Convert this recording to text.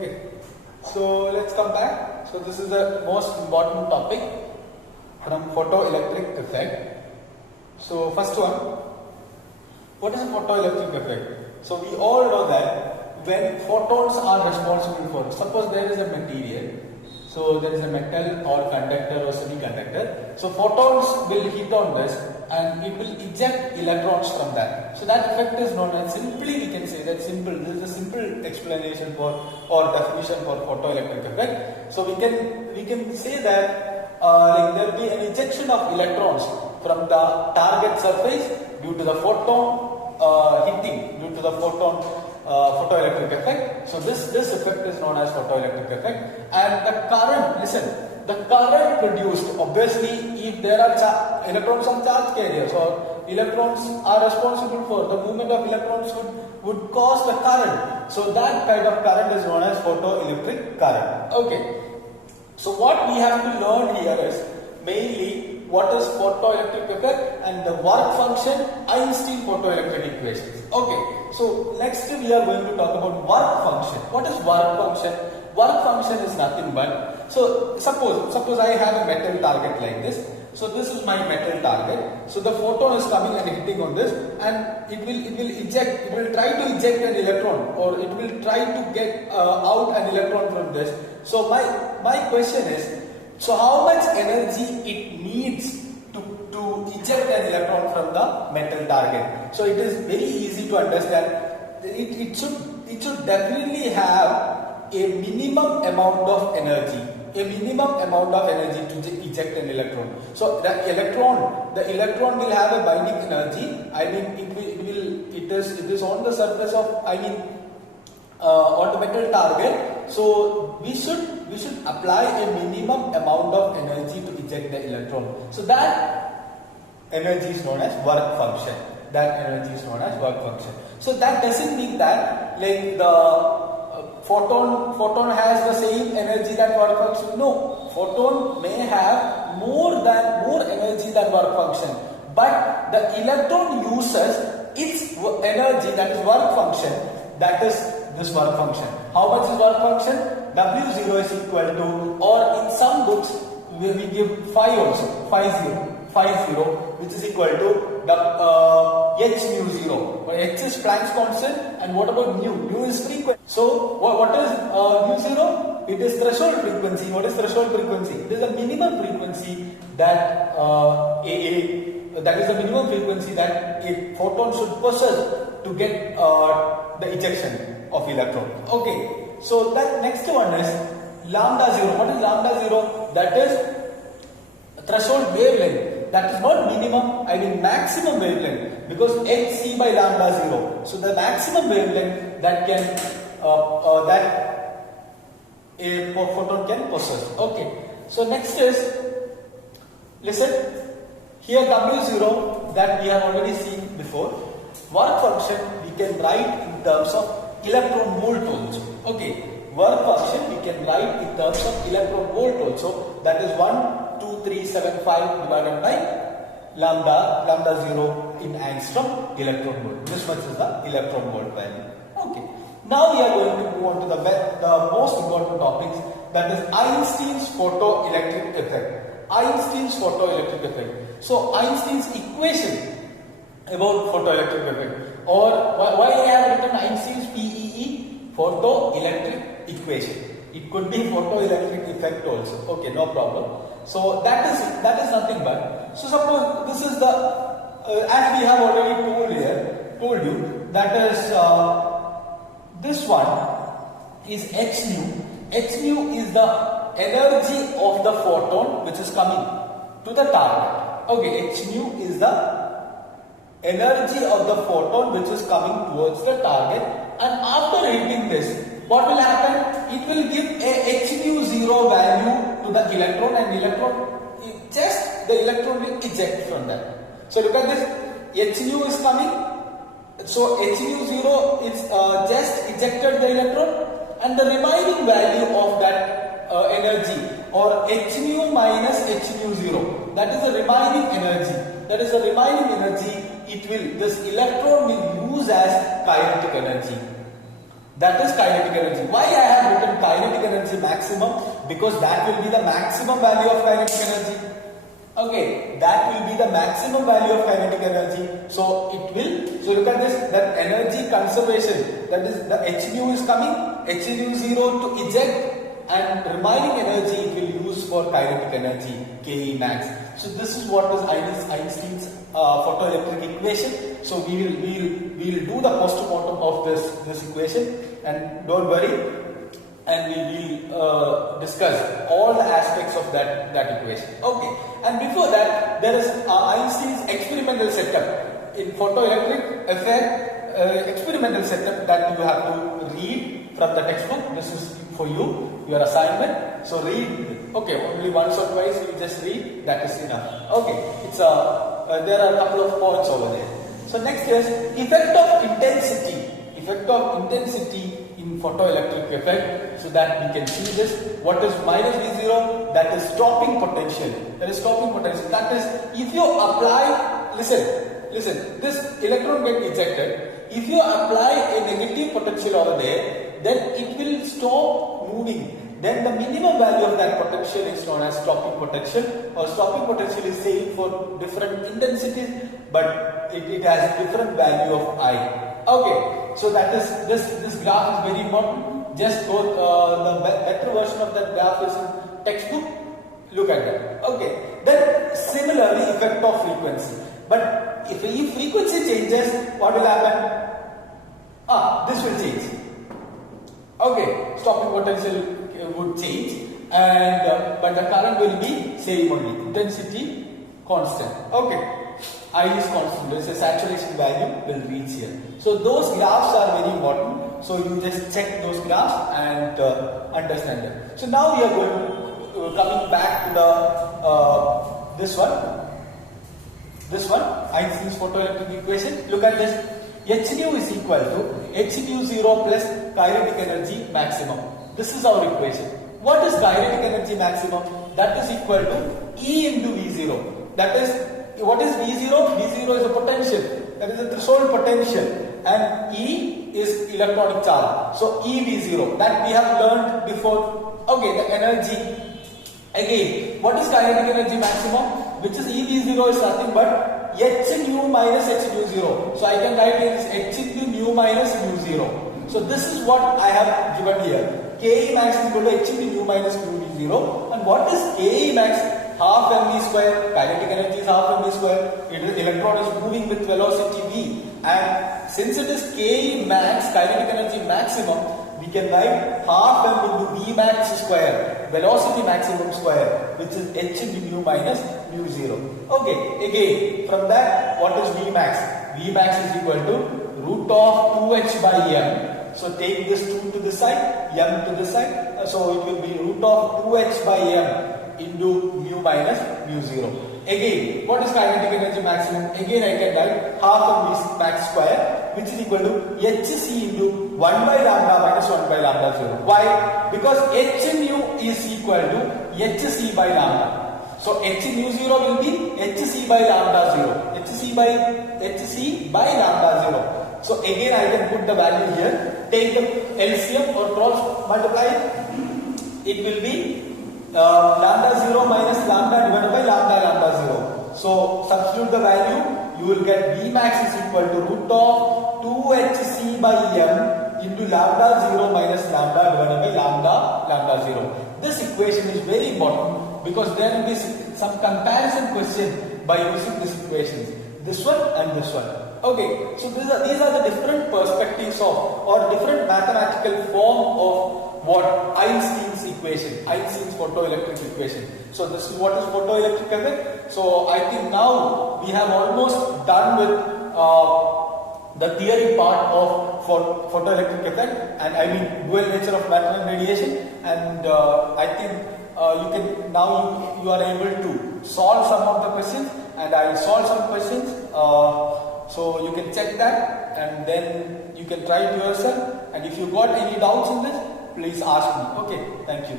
Okay, so let's come back. So this is the most important topic from photoelectric effect. So first one, what is a photoelectric effect? So we all know that when photons are responsible for, suppose there is a material, so there is a metal or conductor or semiconductor, so photons will hit on this and it will eject electrons from that. So that effect is known as, simply we can say that simple, this is a simple explanation for or definition for photoelectric effect. So we can say that like there will be an ejection of electrons from the target surface due to the photon hitting, due to the photoelectric effect. So this effect is known as photoelectric effect. And the current, listen, the current produced, obviously if there are electrons on charge carriers or electrons are responsible for the movement of electrons would cause the current. So that kind of current is known as photoelectric current. Okay. So what we have to learn here is mainly what is photoelectric effect and the work function, Einstein photoelectric equations. Okay, so next we are going to talk about work function. What is work function? Work function is nothing but, so suppose I have a metal target like this. So this is my metal target. So the photon is coming and hitting on this, and it will try to eject an electron, or it will try to get out an electron from this. So my question is, so how much energy it needs to eject an electron from the metal target? So it is very easy to understand. It should definitely have a minimum amount of energy. A minimum amount of energy to eject an electron. So the electron will have a binding energy. I mean, it is on the surface of, on the metal target. So we should apply a minimum amount of energy to eject the electron. So that energy is known as work function. So that doesn't mean that like the photon has the same energy that work function. No, photon may have more energy than work function, but the electron uses its energy, that is work function, that is this work function. How much is work function? W0 is equal to, or in some books we give 5 also, 50, which is equal to h mu 0. H is Planck's constant, and what about mu? Mu is frequency. So what is mu 0? It is threshold frequency. What is threshold frequency? It is a minimum frequency that that is the minimum frequency that a photon should possess to get the ejection of electron. Okay. So that next one is lambda 0. What is lambda 0? That is threshold wavelength. That is not minimum, I mean maximum wavelength, because hc by lambda 0. So the maximum wavelength that can that a photon can possess. Okay. So next is, listen, here W0 that we have already seen before. Work function we can write in terms of electron volt also. Okay. Work function we can write in terms of electron volt also. That is 12375 divided by lambda 0 in angstrom electron volt. This much is the electron volt value. Okay. Now we are going to move on to the most important topics, that is Einstein's photoelectric effect. Einstein's photoelectric effect. So Einstein's equation about photoelectric effect, or why I have written Einstein's PEE, photoelectric equation. It could be photoelectric effect also. Okay, no problem. So that is nothing but, so suppose this is the as we have already told you, that is this one is h nu. H nu is the energy of the photon which is coming to the target. Okay, h nu is the energy of the photon which is coming towards the target, and after hitting this, what will happen? It will give a h nu 0 value to the electron, and the electron will eject from that. So look at this, h nu is coming, so h nu 0 is just ejected the electron, and the remaining value of that energy, or h nu minus h nu 0, that is the remaining energy. This electron will use as kinetic energy. That is kinetic energy. Why I have written maximum, because that will be the maximum value of kinetic energy. Okay, that will be the maximum value of kinetic energy. So it will, so look at this, that energy conservation, that is the h nu is coming, h nu 0 to eject, and remaining energy it will use for kinetic energy, Ke max. So this is what is Einstein's photoelectric equation. So we'll do the postmortem of this equation, and don't worry, and we will discuss all the aspects of that equation. Okay, and before that, there is Einstein's experimental setup in photoelectric effect, experimental setup that you have to read from the textbook. This is for you, your assignment. So read. Okay, only once or twice you just read. That is enough. Okay, it's there are a couple of points over there. So next is effect of intensity. Effect of intensity in photoelectric effect, so that we can see this. What is minus V0? That is stopping potential. That is stopping potential. That is, if you apply, listen, this electron get ejected. If you apply a negative potential over there, then it will stop moving. Then the minimum value of that potential is known as stopping potential, or stopping potential is same for different intensities, but it has a different value of I. Okay, so that is this graph is very important. Just go the better version of that graph is in textbook. Look at that. Okay, then similarly effect of frequency. But if frequency changes, what will happen? This will change. Okay, stopping potential would change, and but the current will be same only. Intensity constant. Okay, I is constant. There is a saturation value will reach here. So those graphs are very important. So you just check those graphs and understand them. So now we are going coming back to the this one Einstein's photoelectric equation. Look at this. H nu is equal to h nu 0 plus kinetic energy maximum. This is our equation. What is kinetic energy maximum? That is equal to E into V0. That is, what is V0? V0 is a potential. That is a threshold potential. And E is electronic charge. So EV0. That we have learned before. Okay, the energy. Again, what is kinetic energy maximum? Which is EV0 is nothing but h nu minus h nu 0. So I can write it as h into nu minus nu 0. So this is what I have given here. Ke max is equal to h into nu minus nu 0. And what is Ke max? Half mv square. Kinetic energy is half mv square. Electron is moving with velocity v. And since it is Ke max, kinetic energy maximum, we can write half m into v max square, velocity maximum square, which is h into nu minus nu 0. Okay, again, from that, what is v max? V max is equal to root of 2h by m. So take this 2 to the side, m to the side. So it will be root of 2h by m into mu minus mu 0. Again, what is kinetic energy maximum? Again, I can write half of v max square, which is equal to hc into 1 by lambda minus 1 by lambda 0. Why? Because h nu is equal to hc by lambda. So h nu 0 will be hc by lambda 0. hc by lambda 0. So again, I can put the value here. Take the LCM or cross multiply it. It will be lambda 0 minus lambda divided by lambda 0. So substitute the value. You will get V max is equal to root of 2hc by m into lambda 0 minus lambda divided by lambda 0. This equation is very important because there will be some comparison question by using these equations. This one and this one. Okay, so these are the different perspectives of or different mathematical form of what Einstein's equation, Einstein's photoelectric equation. So this is what is photoelectric effect. So I think now we have almost done with the theory part of photoelectric effect, and I mean dual nature of matter and radiation. And I think you can now you are able to solve some of the questions, and I will solve some questions. So you can check that, and then you can try it yourself. And if you got any doubts in this, please ask me. Okay, thank you.